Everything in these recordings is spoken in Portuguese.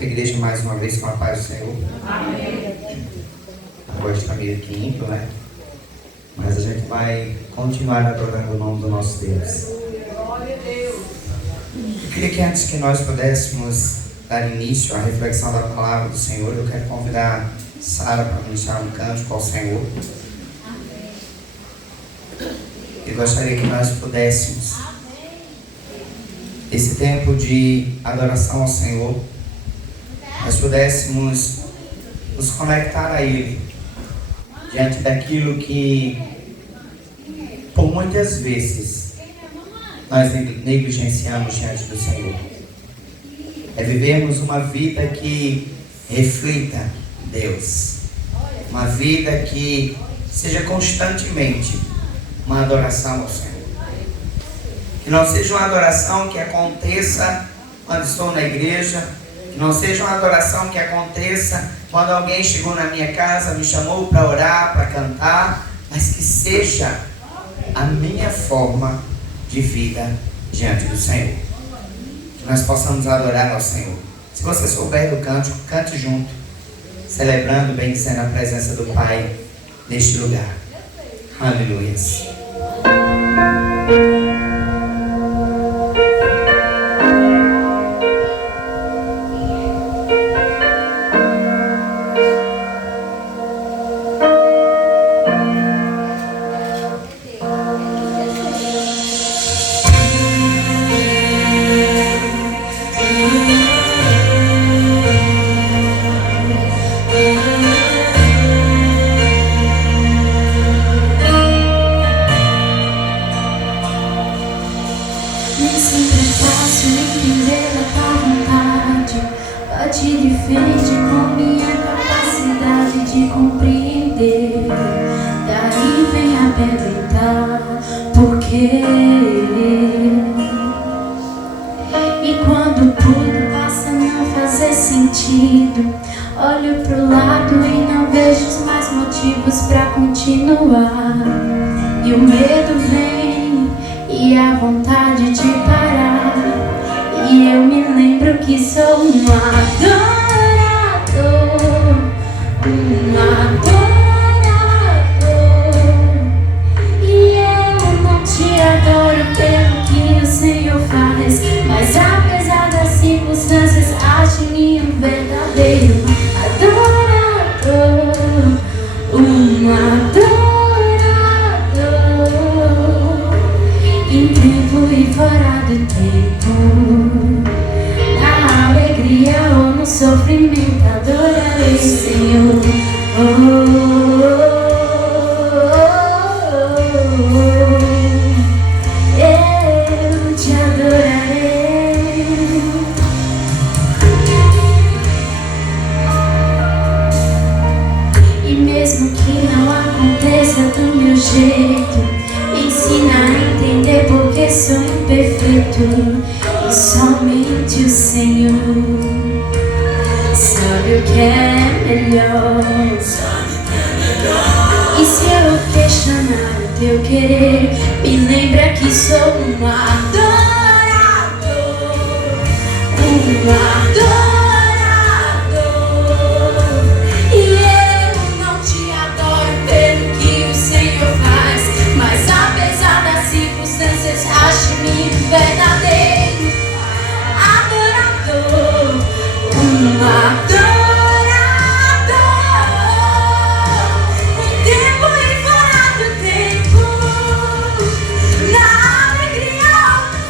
A igreja mais uma vez com a paz do Senhor. Amém. Agora está meio quinto, né? Mas a gente vai continuar adorando o nome do nosso Deus. Glória a Deus. Eu queria que antes que nós pudéssemos dar início à reflexão da palavra do Senhor, eu quero convidar Sara para ministrar um cântico ao Senhor. Eu gostaria que nós pudéssemos, esse tempo de adoração ao Senhor, nós pudéssemos nos conectar a Ele, diante daquilo que, por muitas vezes, nós negligenciamos diante do Senhor. É vivermos uma vida que reflita Deus, uma vida que seja constantemente uma adoração ao Senhor. Que não seja uma adoração que aconteça quando estou na igreja, que não seja uma adoração que aconteça quando alguém chegou na minha casa, me chamou para orar, para cantar, mas que seja a minha forma de vida diante do Senhor. Que nós possamos adorar ao Senhor. Se você souber do cântico, cante junto, celebrando, bendizendo a presença do Pai neste lugar. Aleluia. Olho pro lado e não vejo mais motivos pra continuar. E o medo vem e a vontade de parar. E eu me lembro que sou um adorador, um adorador. E eu não te adoro pelo que o Senhor faz, mas apesar das circunstâncias, acho-me um verdadeiro adorador, um adorador, em tempo e fora do tempo, na alegria ou no sofrimento, adorarei o Senhor. Eu te adorarei. E mesmo que não aconteça do meu jeito, ensina a entender porque sou imperfeito. E somente o Senhor sabe o que é melhor. E se eu questionar o teu querer, me lembra que sou um adorador, um adorador. Ache-me verdadeiro adorador, um adorador, em tempo e fora do tempo, na alegria ou no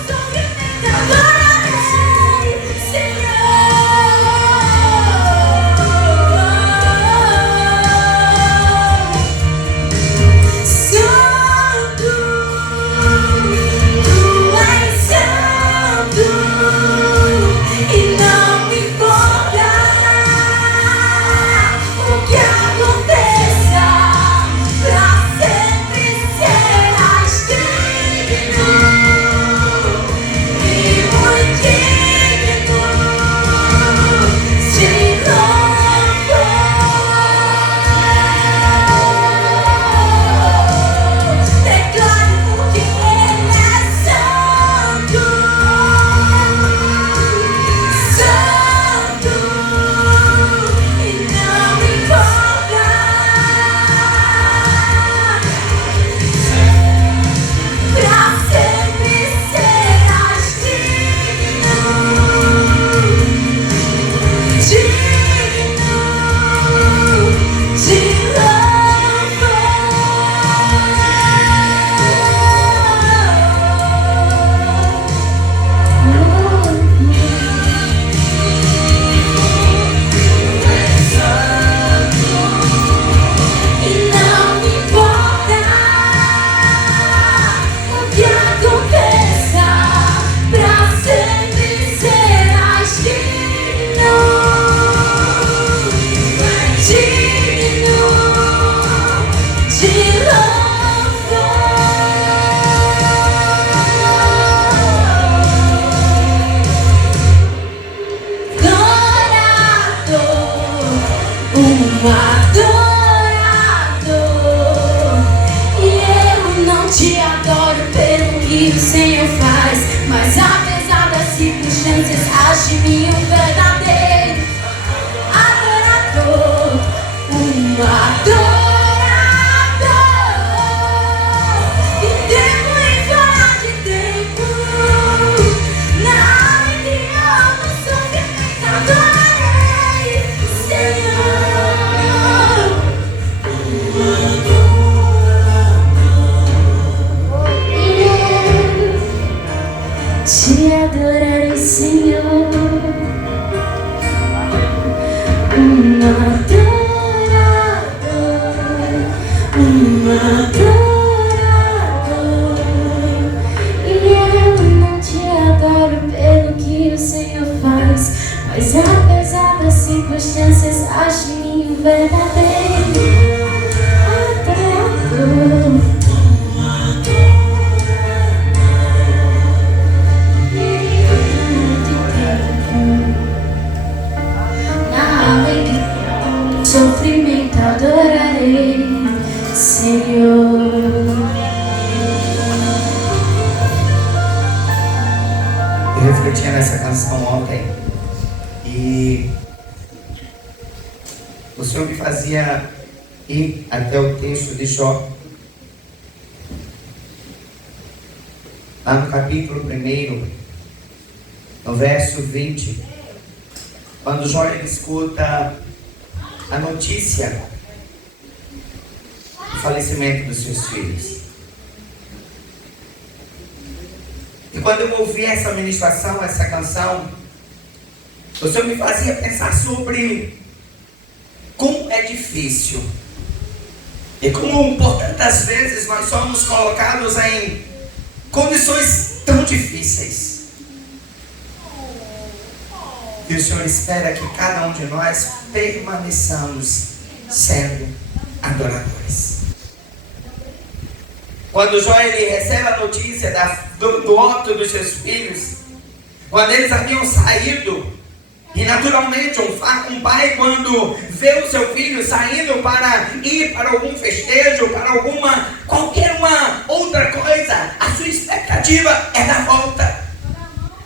ache-me um verdadeiro adorador, um adorador. De tempo em fora de tempo, na alegria do sofrimento, adorarei o Senhor. Te adorarei, Senhor, um adorador, um adorador. E eu não te adoro pelo que o Senhor faz, mas apesar das circunstâncias, acho-me um verdadeiro adorador. Sofrimento, adorarei, Senhor. Eu refletia nessa canção ontem e o Senhor me fazia ir até o texto de Jó, lá no capítulo 1, no verso 20, quando Jó ele escuta a notícia do falecimento dos seus filhos. E quando eu ouvi essa ministração, essa canção, o Senhor me fazia pensar sobre como é difícil e como por tantas vezes nós somos colocados em condições tão difíceis. E o Senhor espera que cada um de nós permaneçamos sendo adoradores. Quando Jó ele recebe a notícia do óbito dos seus filhos, quando eles haviam saído, e naturalmente um pai quando vê o seu filho saindo para ir para algum festejo, para qualquer uma outra coisa, a sua expectativa é da volta.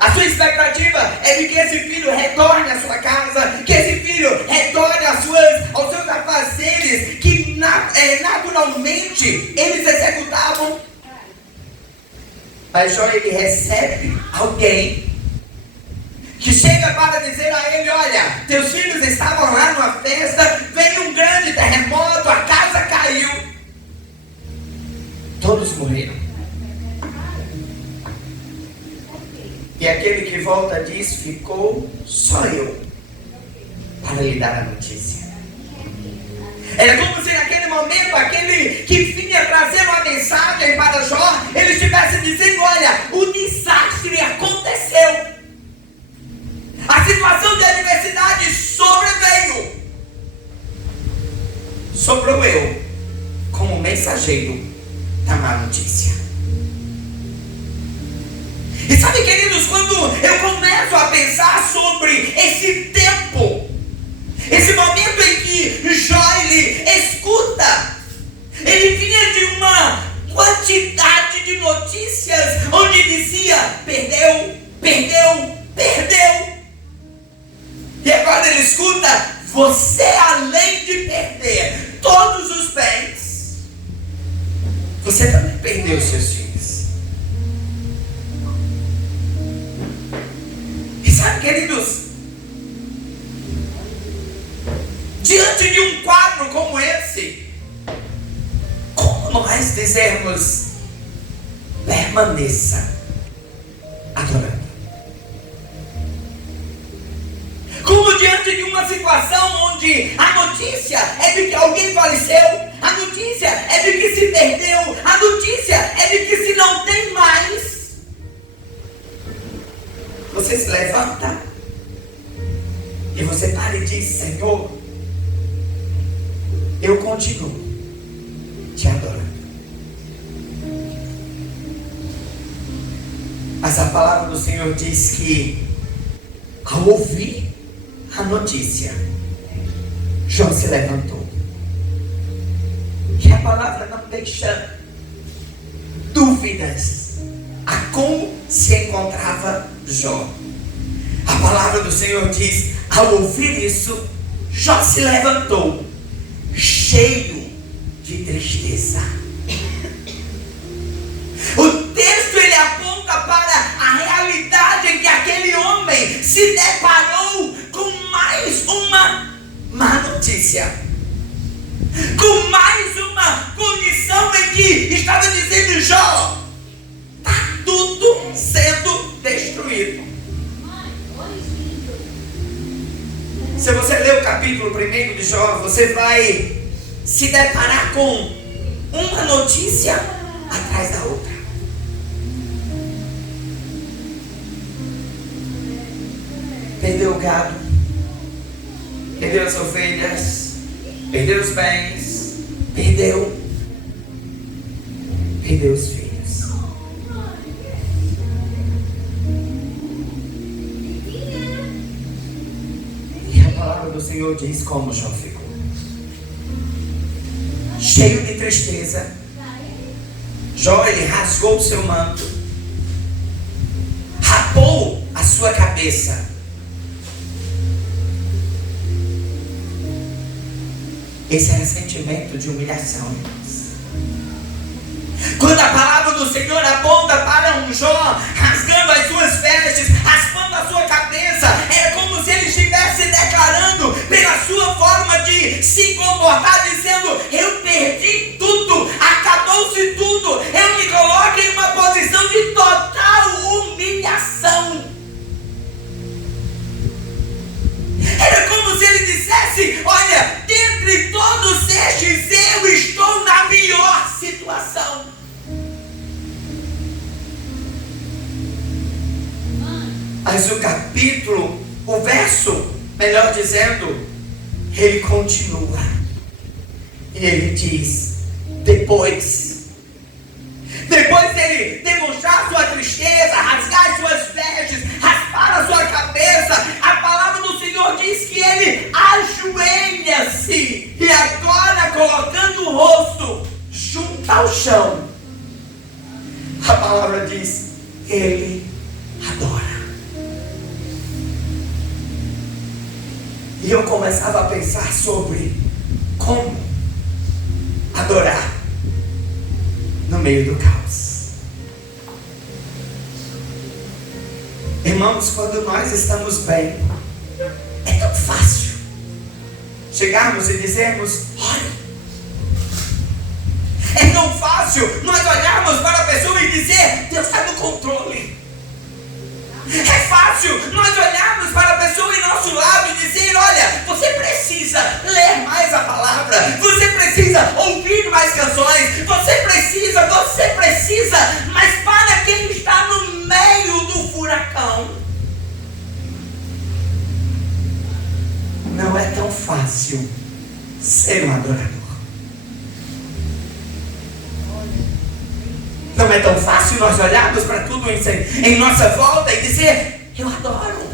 A sua expectativa é de que esse filho retorne à sua casa, que esse filho retorne aos seus afazeres, que naturalmente eles executavam. Mas Jó ele recebe alguém que chega para dizer a ele: olha, teus filhos estavam lá numa festa, veio um grande terremoto, a casa caiu, todos morreram. E aquele que volta diz: ficou só eu para lhe dar a notícia. Era como se naquele momento, aquele que vinha trazer uma mensagem para Jó, ele estivesse dizendo: olha, o desastre aconteceu. A situação de adversidade sobreveio. Sobrou eu como mensageiro da má notícia. E sabe, queridos, quando eu começo a pensar sobre esse tempo, esse momento em que Jó ele escuta, ele vinha de uma quantidade de notícias onde dizia: perdeu, perdeu, perdeu. E agora ele escuta: você, além de perder todos os bens, você também perdeu seus filhos. E sabe, queridos, diante de um quadro como esse, como nós dizermos: permaneça adorando? Como diante de uma situação onde a notícia é de que alguém faleceu, a notícia é de que se perdeu, a notícia é de que se não tem mais, você se levanta e você para e diz: Senhor, eu continuo te adorando. Mas a palavra do Senhor diz que, ao ouvir a notícia, Jó se levantou. E a palavra não deixa dúvidas a como se encontrava Jó. A palavra do Senhor diz: ao ouvir isso, Jó se levantou, cheio de tristeza. O texto ele aponta para a realidade em que aquele homem se deparou com mais uma má notícia, com mais uma condição em que estava dizendo: Jó, está tudo sendo destruído. Se você ler o capítulo 1 de Jó, você vai se deparar com uma notícia atrás da outra. Perdeu o gado, perdeu as ovelhas, perdeu os bens, perdeu os filhos. E a palavra do Senhor diz como Jó ficou: cheio de tristeza. Jó, ele rasgou o seu manto, rapou a sua cabeça. Esse era sentimento de humilhação, irmãos. Quando a palavra do Senhor aponta para um Jó rasgando as suas vestes, raspando a sua cabeça, é como se ele estivesse declarando pela sua forma de se comportar, dizendo: eu perdi tudo, acabou-se tudo, eu me coloco em uma posição de total humilhação. Era como se ele dissesse: olha, dentre todos estes, eu estou na pior situação. Mas o capítulo, o verso, melhor dizendo, ele continua. E ele diz: depois dele demonstrar sua tristeza, rasgar suas vestes, raspar a sua cabeça, a palavra do Senhor diz que ele ajoelha-se e agora, colocando o rosto junto ao chão, a palavra diz: ele adora. E eu começava a pensar sobre como adorar no meio do caos. Irmãos, quando nós estamos bem, é tão fácil chegarmos e dizermos: olha. É tão fácil nós olharmos para a pessoa e dizer: Deus está no controle. É fácil nós olharmos para a pessoa em nosso lado e dizer: olha, você precisa ler mais a palavra, você precisa ouvir mais canções, você precisa, mas para quem está no meio do furacão, não é tão fácil ser um adorador. Não é tão fácil nós olharmos para tudo em nossa volta e dizer: eu adoro.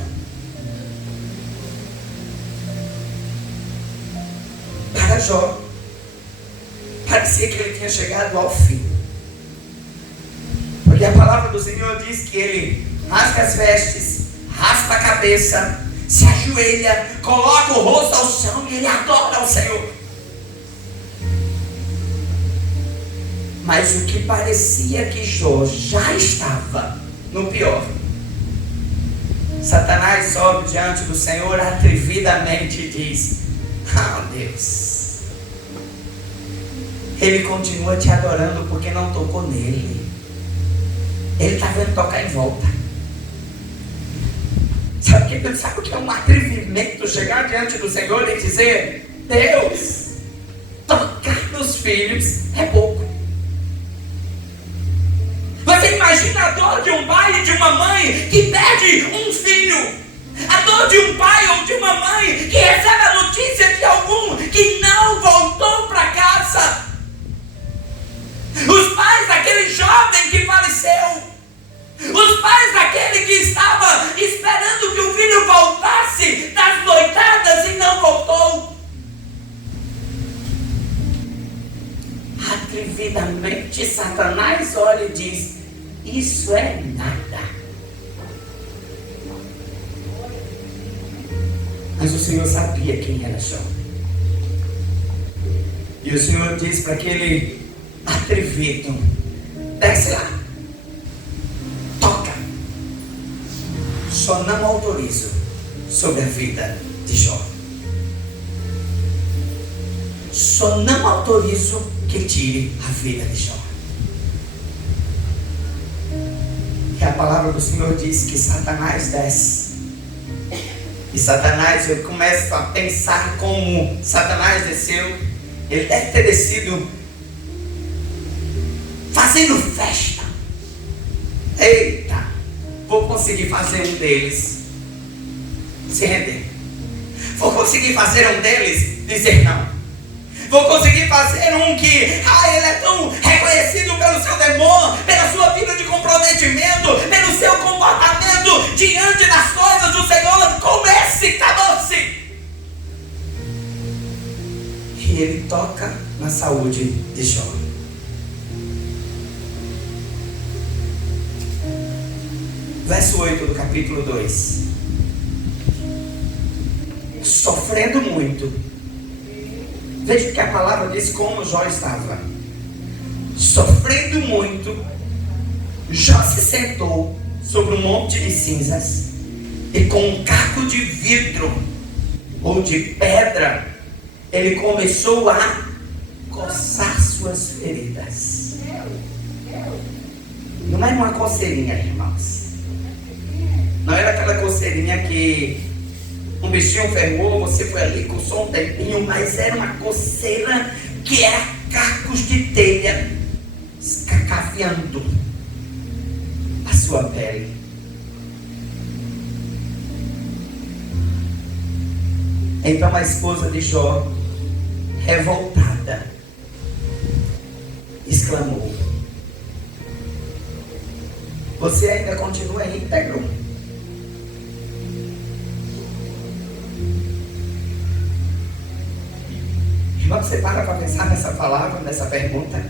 Para Jó, parecia que ele tinha chegado ao fim. Porque a palavra do Senhor diz que ele rasga as vestes, raspa a cabeça, se ajoelha, coloca o rosto ao chão e ele adora ao Senhor. Mas o que parecia que Jó já estava no pior, Satanás sobe diante do Senhor atrevidamente e diz: ah, Deus, ele continua te adorando porque não tocou nele. Ele está vendo tocar em volta. Sabe o que é um atrevimento chegar diante do Senhor e dizer: Deus, tocar nos filhos é pouco. Você imagina a dor de um pai e de uma mãe que perde um filho, a dor de um pai ou de uma mãe que recebe a notícia de algum que não voltou para casa, os pais daquele jovem que faleceu, os pais daquele que estava esperando que o filho voltasse das noitadas e não voltou. Atrevidamente Satanás olha e diz: isso é nada. Senhor sabia quem era Jó. E o Senhor disse para aquele atrevido: desce lá, toca. Só não autorizo sobre a vida de Jó. Só não autorizo que tire a vida de Jó. E a palavra do Senhor diz que Satanás desce. E Satanás, eu começo a pensar como Satanás desceu. Ele deve ter descido fazendo festa. Eita, vou conseguir fazer um deles se render. Vou conseguir fazer um deles dizer não. Vou conseguir fazer um que, ele é tão reconhecido pelo seu temor, pela sua vida de comprometimento, pelo seu comportamento diante das coisas do Senhor, como esse, acabou-se. E ele toca na saúde de Jó. Verso 8 do capítulo 2. Sofrendo muito. Veja que a palavra diz como Jó estava. Sofrendo muito, Jó se sentou sobre um monte de cinzas e com um caco de vidro ou de pedra, ele começou a coçar suas feridas. Não era uma coceirinha, irmãos. Não era aquela coceirinha que um bichinho ferrou, você foi ali, coçou um tempinho, mas era uma coceira que era cacos de telha escacafiando a sua pele. Então a esposa de Jó, revoltada, exclamou: você ainda continua íntegro? Irmão, você para pensar nessa palavra, nessa pergunta.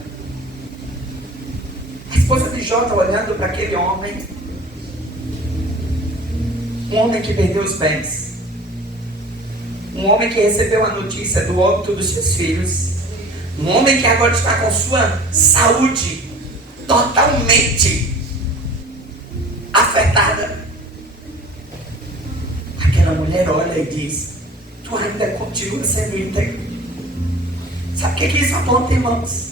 A esposa de Jó está olhando para aquele homem, um homem que perdeu os bens, um homem que recebeu a notícia do óbito dos seus filhos, um homem que agora está com sua saúde totalmente afetada. Aquela mulher olha e diz: tu ainda continua sendo íntegro. Sabe o que isso aponta, irmãos?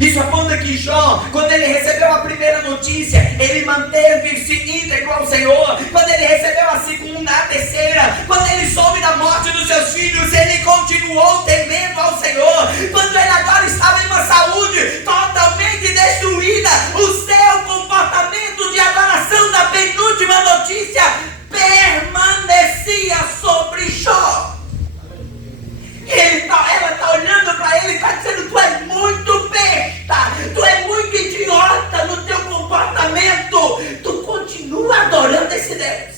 Isso aponta que Jó, quando ele recebeu a primeira notícia, ele manteve-se íntegro ao Senhor. Quando ele recebeu a segunda, a terceira, quando ele soube da morte dos seus filhos, ele continuou temendo ao Senhor. Quando ele agora estava em uma saúde totalmente destruída, o seu comportamento de adoração da penúltima notícia permanecia sobre Jó. Ela está olhando para ele e está dizendo: tu é muito besta, tu é muito idiota no teu comportamento, tu continua adorando esse Deus,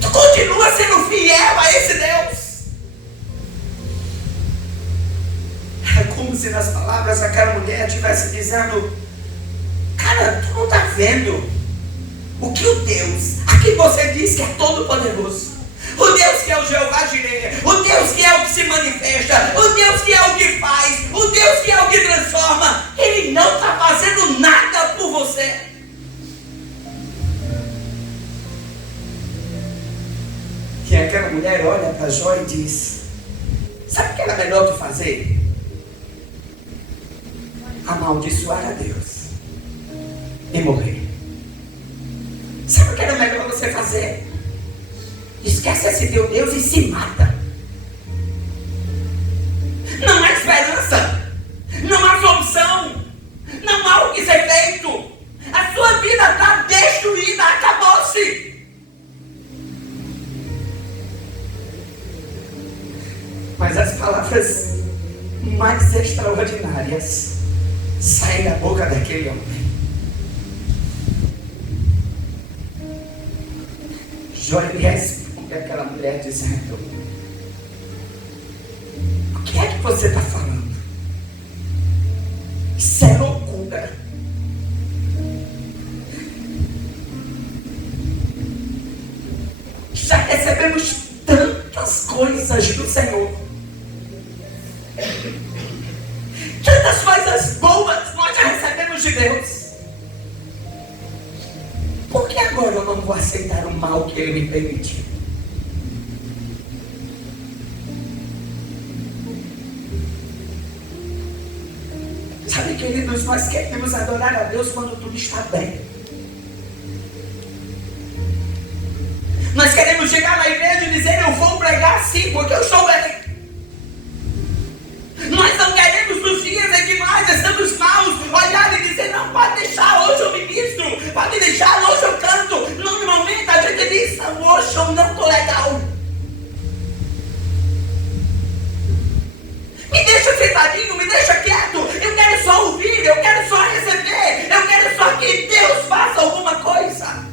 tu continua sendo fiel a esse Deus. É como se nas palavras daquela mulher estivesse dizendo: cara, tu não está vendo o que o Deus a quem você diz que é todo poderoso, o Deus que é o Jeová Jireh, o Deus que é o que se manifesta, o Deus que é o que faz, o Deus que é o que transforma, Ele não está fazendo nada por você. E aquela mulher olha para Jó e diz: sabe o que era melhor tu fazer? Amaldiçoar a Deus e morrer. Sabe o que era melhor você fazer? Esquece esse teu Deus e se mata. Não há esperança, não há solução, não há o que ser feito. A sua vida está destruída, acabou-se. Mas as palavras mais extraordinárias saem da boca daquele homem. Jó responde aquela mulher dizendo: o que é que você está falando? Isso é loucura. as coisas do Senhor. Tantas coisas boas nós já recebemos de Deus. Por que agora eu não vou aceitar o mal que Ele me permitiu? Sabe, queridos, nós queremos adorar a Deus quando tudo está bem. Nós queremos chegar na igreja e dizer: eu vou pregar sim, porque eu estou bem. Nós não queremos nos dias em que nós estamos maus olhar e dizer: não, pode deixar, hoje eu ministro, pode deixar, hoje eu canto. Normalmente a gente diz: não, hoje eu não estou legal. Me deixa sentadinho, me deixa quieto. Eu quero só ouvir, eu quero só receber, eu quero só que Deus faça alguma coisa.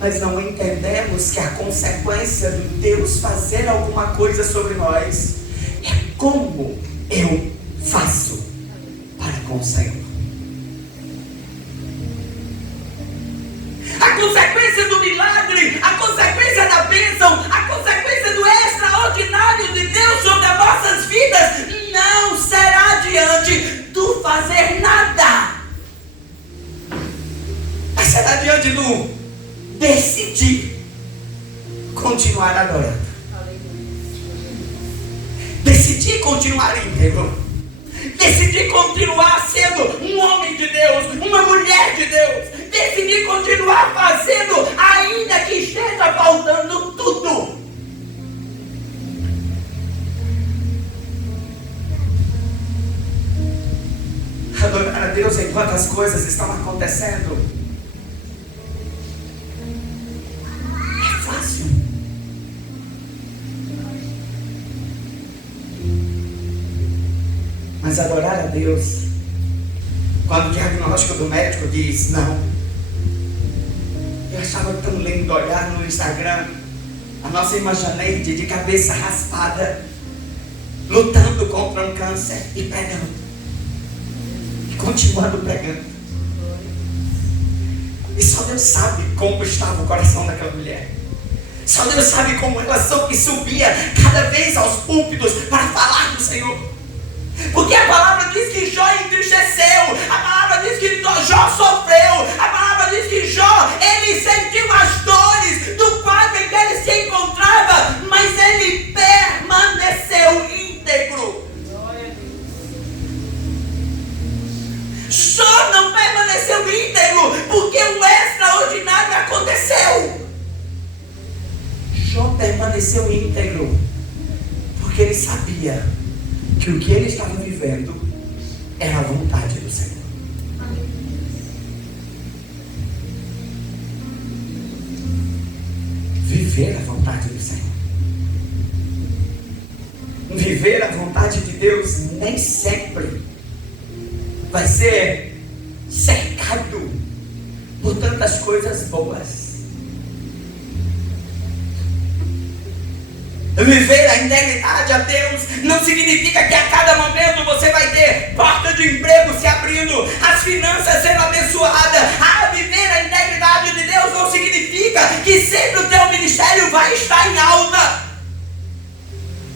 Mas não entendemos que a consequência de Deus fazer alguma coisa sobre nós é como eu faço para com o Senhor. A consequência do milagre, a consequência da bênção, a consequência do extraordinário de Deus sobre as nossas vidas não será diante do fazer nada, mas será diante do decidir continuar adorando. Decidir continuar íntegro. Decidir continuar sendo um homem de Deus, uma mulher de Deus. Decidir continuar fazendo, ainda que esteja faltando tudo. Adorar a Deus enquanto as coisas estão acontecendo fácil. Mas adorar a Deus, quando o diagnóstico do médico diz não, eu achava tão lindo olhar no Instagram a nossa irmã Janeide de cabeça raspada, lutando contra um câncer e pregando, e continuando pregando. E só Deus sabe como estava o coração daquela mulher. Só Deus sabe como ela subia cada vez aos púlpitos para falar do Senhor. Porque a palavra diz que Jó entristeceu, a palavra diz que Jó sofreu, a palavra diz que Jó, ele sentiu as dores do quadro em que ele se encontrava, mas ele permaneceu íntegro. Jó não permaneceu íntegro porque o extraordinário aconteceu. Jó permaneceu íntegro porque ele sabia que o que ele estava vivendo era a vontade do Senhor. Viver a vontade do Senhor. Viver a vontade de Deus nem sempre vai ser cercado por tantas coisas boas. Viver a integridade a Deus não significa que a cada momento você vai ter porta de emprego se abrindo, as finanças sendo abençoadas. Viver a integridade de Deus não significa que sempre o teu ministério vai estar em alta.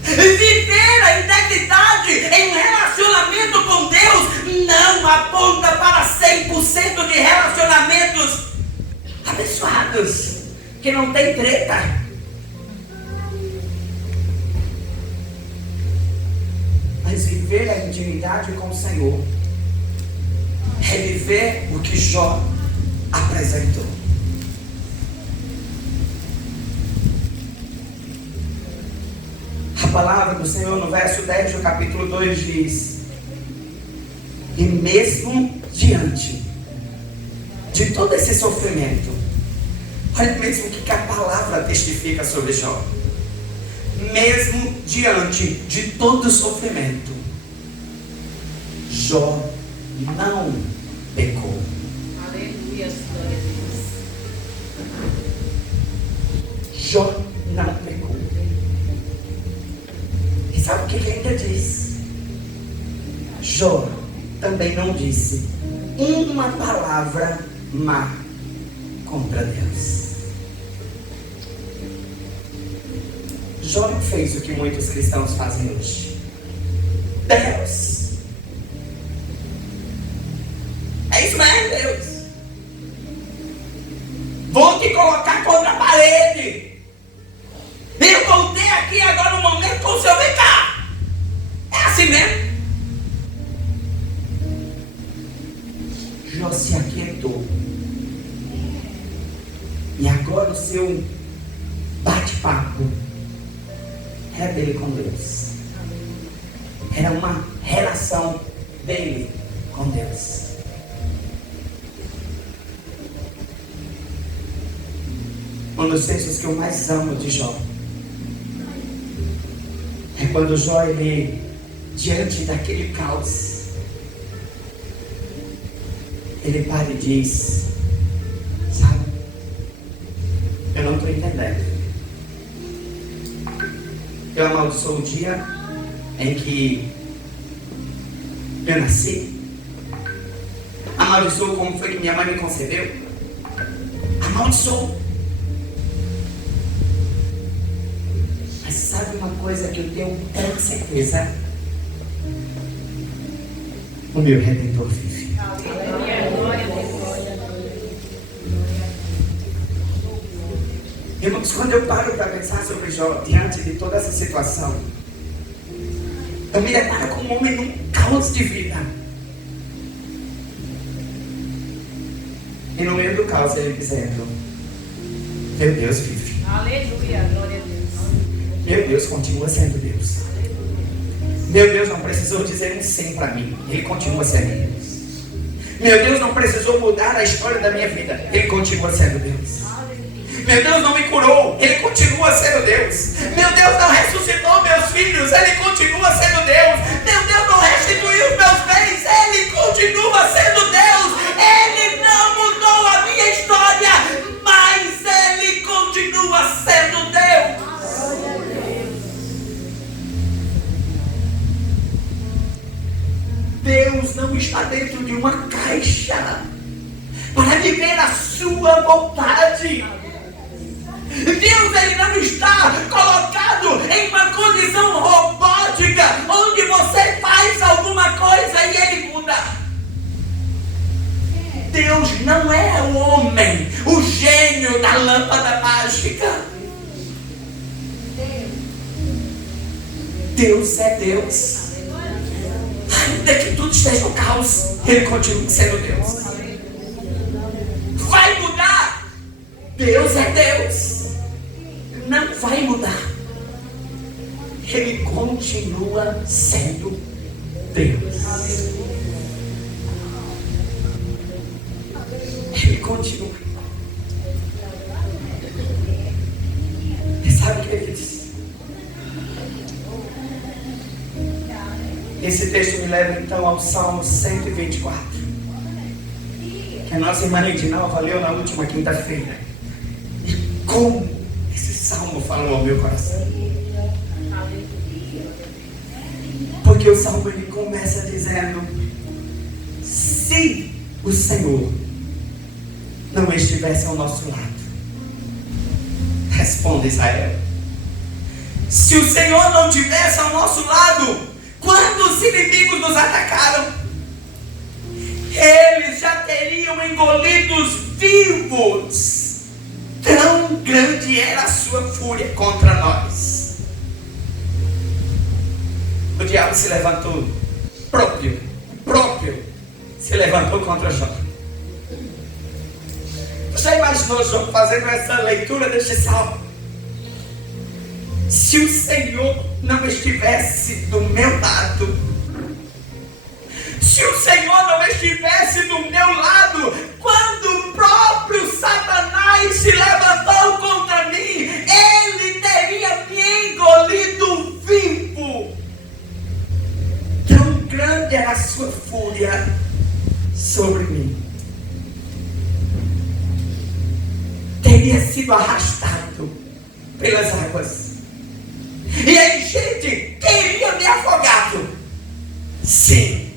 Viver a integridade em relacionamento com Deus não aponta para 100% de relacionamentos abençoados, que não tem treta. Mas viver a intimidade com o Senhor é viver o que Jó apresentou. A palavra do Senhor no verso 10 do capítulo 2 diz: e mesmo diante de todo esse sofrimento, olha mesmo o que a palavra testifica sobre Jó. Mesmo diante de todo o sofrimento, Jó não pecou. Aleluia, glória a Deus. Jó não pecou. E sabe o que ele ainda diz? Jó também não disse uma palavra má contra Deus. Jó não fez o que muitos cristãos fazem hoje. Deus. É isso mesmo, Deus. Vou te colocar contra a parede. Eu voltei aqui agora no momento com o seu vem cá. É assim mesmo. Jó se aquietou. E agora o seu bate-papo era dele com Deus. Era uma relação dele com Deus. Um dos textos que eu mais amo de Jó é quando Jó, ele, diante daquele caos, ele para e diz: sabe, eu não estou entendendo. Eu amaldiçoo o dia em que eu nasci. Amaldiçoo como foi que minha mãe me concebeu. Amaldiçoo. Mas sabe uma coisa que eu tenho tanta certeza? O meu Redentor vive. Irmãos, quando eu paro para pensar sobre Jó, diante de toda essa situação, eu me deparo com um homem num caos de vida. E no meio do caos ele dizendo: meu Deus vive. Aleluia, glória a Deus. Meu Deus continua sendo Deus. Meu Deus não precisou dizer um sim para mim. Ele continua sendo Deus. Meu Deus não precisou mudar a história da minha vida. Ele continua sendo Deus. Meu Deus não me curou, Ele continua sendo Deus. Meu Deus não ressuscitou meus filhos, Ele continua sendo Deus. Meu Deus não restituiu os meus bens, Ele continua sendo Deus. Ele não mudou a minha história, mas Ele continua sendo Deus. Deus não está dentro de uma caixa para viver a sua vontade. Deus, ele não está colocado em uma condição robótica, onde você faz alguma coisa e ele muda. Deus não é o homem, o gênio da lâmpada mágica. Deus é Deus. Ainda que tudo esteja no caos, ele continua sendo Deus. Vai mudar. Deus é Deus. Não vai mudar. Ele continua sendo Deus. Ele continua. E sabe o que ele diz? Esse texto me leva então ao Salmo 124, que a nossa irmã Edinalva leu na última quinta-feira. E como esse salmo falou ao meu coração. Porque o salmo ele começa dizendo: se o Senhor não estivesse ao nosso lado. Responde Israel. Se o Senhor não estivesse ao nosso lado, quando os inimigos nos atacaram, eles já teriam engolidos vivos. Tão grande era a sua fúria contra nós. O diabo se levantou, próprio, se levantou contra Jó. Você imaginou Jó fazendo essa leitura deste salmo? Se o Senhor não estivesse do meu lado, se o Senhor não estivesse do meu lado, quando o próprio Satanás se levantou contra mim, ele teria me engolido vivo. Tão grande era a sua fúria sobre mim. Teria sido arrastado pelas águas. E a enchente teria me afogado. Sim,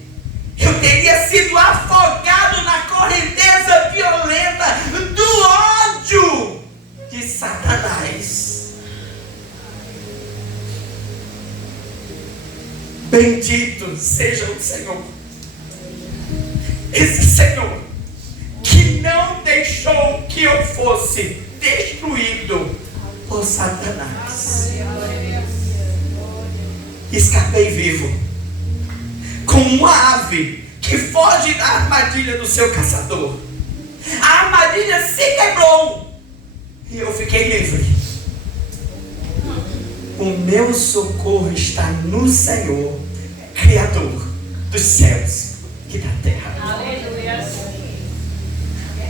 eu teria sido afogado na correnteza violenta do ódio de Satanás. Bendito seja o Senhor. Esse Senhor que não deixou que eu fosse destruído por Satanás. Escapei vivo, como uma ave que foge da armadilha do seu caçador. A armadilha se quebrou e eu fiquei livre. O meu socorro está no Senhor, Criador dos céus e da terra. Aleluia.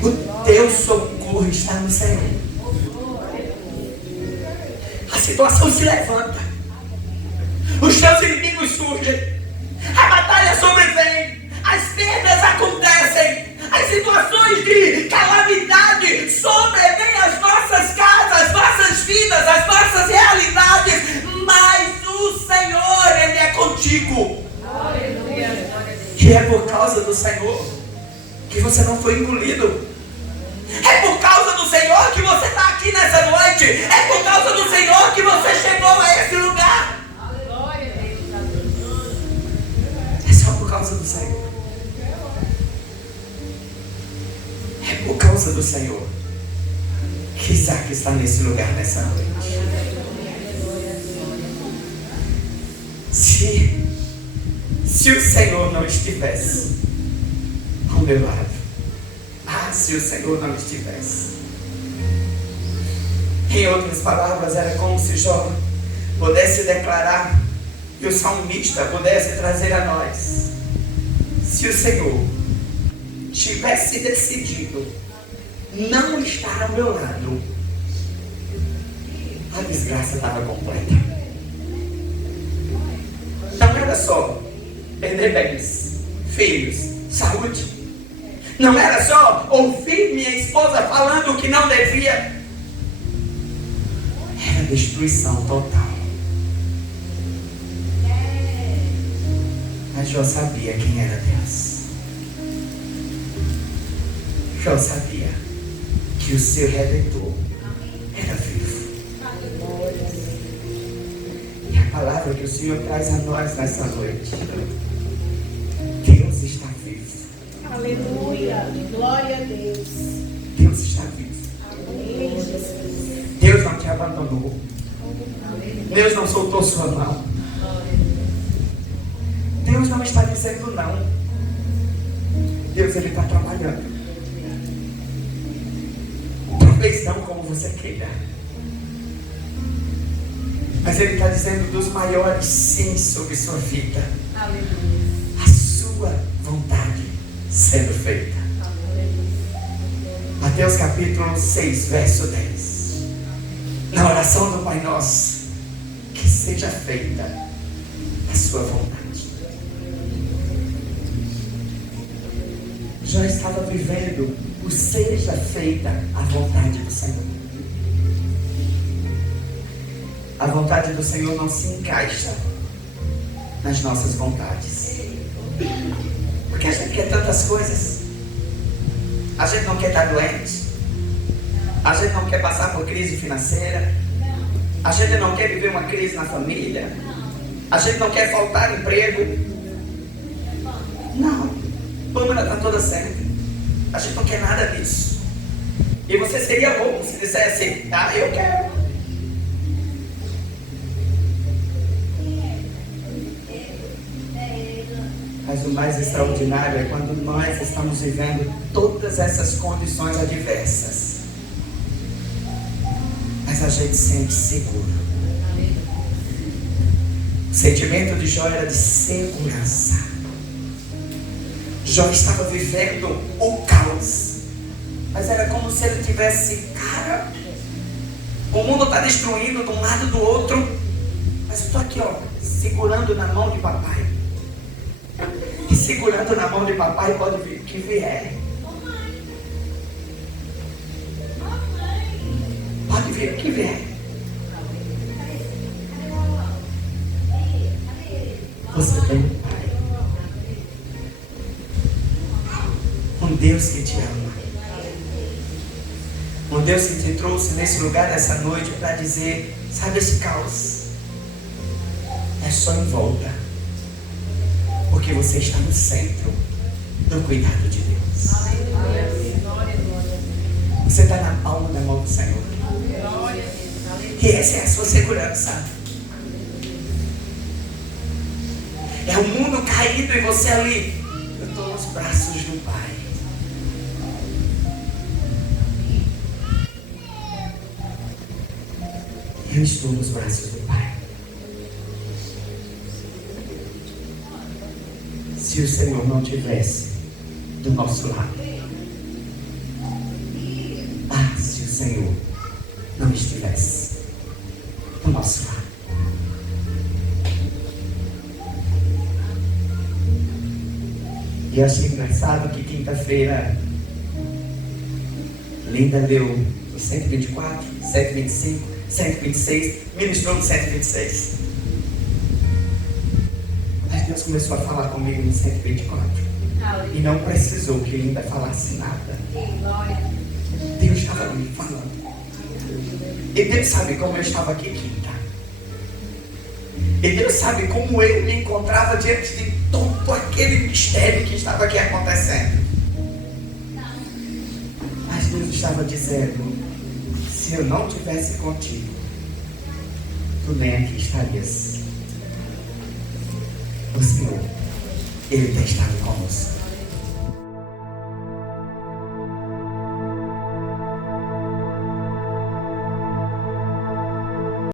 O teu socorro está no Senhor. A situação se levanta. Os teus inimigos surgem. A batalha sobrevém. As perdas acontecem. As situações de calamidade sobrevêm às nossas casas, às nossas vidas, às nossas realidades. Mas o Senhor, Ele é contigo. Aleluia. E é por causa do Senhor que você não foi engolido. É por causa do Senhor que você está aqui nessa noite. É por causa do Senhor que você chegou a esse lugar. Glória a Deus. É só por causa do Senhor. É por causa do Senhor que Isaac está nesse lugar nessa noite. Se o Senhor não estivesse ao meu lado, se o Senhor não estivesse. Em outras palavras, era como se Jó pudesse declarar e o salmista pudesse trazer a nós: se o Senhor tivesse decidido não estar ao meu lado, a desgraça estava completa. Não era só perder bens, filhos, saúde. Não era só ouvir minha esposa falando o que não devia. Era destruição total. Mas Jó sabia quem era Deus. Jó sabia que o seu Redentor era vivo. E a palavra que o Senhor traz a nós nessa noite: Deus está vivo. Aleluia. Glória a Deus. Deus está vivo. Amém, Jesus. Deus não te abandonou. Deus não soltou sua mão. Deus não está dizendo não. Deus, Ele está trabalhando. Talvez não como você queira, mas Ele está dizendo dos maiores sim sobre sua vida. Aleluia. A sua vontade sendo feita. Mateus capítulo 6, verso 10. Na oração do Pai Nosso, que seja feita a sua vontade. Jó estava vivendo o seja feita a vontade do Senhor. A vontade do Senhor não se encaixa nas nossas vontades. Porque a gente quer tantas coisas. A gente não quer estar doente. A gente não quer passar por crise financeira. A gente não quer viver uma crise na família. A gente não quer faltar emprego. Não. A Pâmela está toda certa. A gente não quer nada disso. E você seria louco se dissesse: eu quero. Mas o mais extraordinário é quando nós estamos vivendo todas essas condições adversas, mas a gente sente seguro. O sentimento de Jó era de segurança. Jó estava vivendo o caos, mas era como se ele tivesse: cara, o mundo está destruindo de um lado do outro, mas eu estou aqui, segurando na mão de papai. E segurando na mão de papai, pode vir o que vier. Pode vir o que vier. Você tem um Pai, um Deus que te ama, um Deus que te trouxe nesse lugar nessa noite para dizer: sabe esse caos? É só em volta. Porque você está no centro do cuidado de Deus. Você está na palma da mão do Senhor. E essa é a sua segurança. É o mundo caído e você ali. Eu estou nos braços do Pai. Eu estou nos braços do Pai. Se o Senhor não tivesse do nosso lado. Se o Senhor não estivesse do nosso lado. E eu achei engraçado que quinta-feira Linda leu o 124, 125, 126, ministrou no 126. Mas Deus começou a falar comigo no 124. E não precisou que Linda falasse nada. Deus estava me falando. E Deus sabe como eu estava aqui quinta. E Deus sabe como eu me encontrava diante de todo aquele mistério que estava aqui acontecendo. Mas Deus estava dizendo: se eu não estivesse contigo, tu nem aqui estarias. O Senhor, Ele tem estado conosco.